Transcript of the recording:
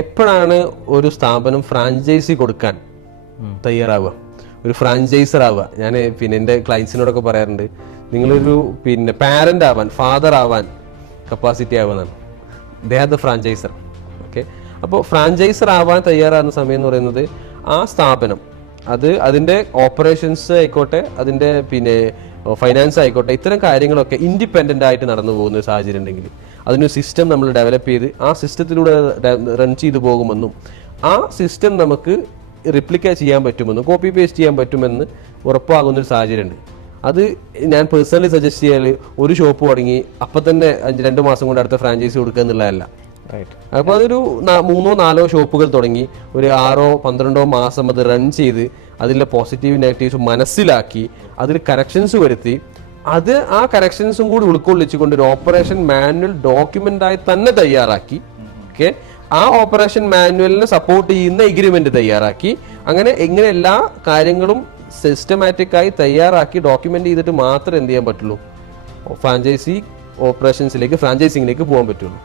എപ്പോഴാണ് ഒരു സ്ഥാപനം ഫ്രാഞ്ചൈസി കൊടുക്കാൻ തയ്യാറാവുക, ഒരു ഫ്രാഞ്ചൈസർ ആവുക? ഞാൻ പിന്നെ എൻ്റെ ക്ലയൻസിനോടൊക്കെ പറയാറുണ്ട്, നിങ്ങളൊരു പിന്നെ പാരന്റ് ആവാൻ, ഫാദർ ആവാൻ കപ്പാസിറ്റി ആവുന്നതാണ്. They are the franchisor. Okay, അപ്പോൾ ഫ്രാഞ്ചൈസർ ആവാൻ തയ്യാറാകുന്ന സമയം എന്ന് പറയുന്നത് ആ സ്ഥാപനം അത് അതിൻ്റെ ഓപ്പറേഷൻസ് ആയിക്കോട്ടെ, അതിൻ്റെ പിന്നെ ഫൈനാൻസ് ആയിക്കോട്ടെ, ഇത്തരം കാര്യങ്ങളൊക്കെ ഇൻഡിപെൻഡൻ്റ് ആയിട്ട് നടന്നു പോകുന്ന ഒരു സാഹചര്യം ഉണ്ടെങ്കിൽ അതിനൊരു സിസ്റ്റം നമ്മൾ ഡെവലപ്പ് ചെയ്ത് ആ സിസ്റ്റത്തിലൂടെ റൺ ചെയ്തു പോകുമെന്നും ആ സിസ്റ്റം നമുക്ക് റിപ്ലിക്കേറ്റ് ചെയ്യാൻ പറ്റുമെന്നും കോപ്പി പേസ്റ്റ് ചെയ്യാൻ പറ്റുമെന്ന് ഉറപ്പാകുന്നൊരു സാഹചര്യമുണ്ട്. അത് ഞാൻ പേഴ്സണലി സജസ്റ്റ് ചെയ്യാൽ ഒരു ഷോപ്പ് തുടങ്ങി അപ്പം തന്നെ 2 മാസം കൊണ്ട് അടുത്ത ഫ്രാഞ്ചൈസി കൊടുക്കുക എന്നുള്ളതല്ല. അപ്പോൾ അതൊരു 3-4 ഷോപ്പുകൾ തുടങ്ങി ഒരു 6-12 മാസം അത് റൺ ചെയ്ത് അതിലെ പോസിറ്റീവ് നെഗറ്റീവ്സ് മനസ്സിലാക്കി അതിൽ കറക്ഷൻസ് വരുത്തി ആ കറക്ഷൻസും കൂടി ഉൾക്കൊള്ളിച്ചുകൊണ്ട് ഒരു ഓപ്പറേഷൻ മാനുവൽ ഡോക്യുമെന്റായി തന്നെ തയ്യാറാക്കി. ഓക്കെ, ആ ഓപ്പറേഷൻ മാനുവലിനെ സപ്പോർട്ട് ചെയ്യുന്ന എഗ്രിമെന്റ് തയ്യാറാക്കി, അങ്ങനെ എല്ലാ കാര്യങ്ങളും സിസ്റ്റമാറ്റിക്കായി തയ്യാറാക്കി ഡോക്യുമെന്റ് ചെയ്തിട്ട് മാത്രമേ എന്ത് ചെയ്യാൻ പറ്റുള്ളൂ, ഫ്രാഞ്ചൈസി ഓപ്പറേഷൻസിലേക്ക്, ഫ്രാഞ്ചൈസിങ്ങിലേക്ക് പോകാൻ പറ്റുള്ളൂ.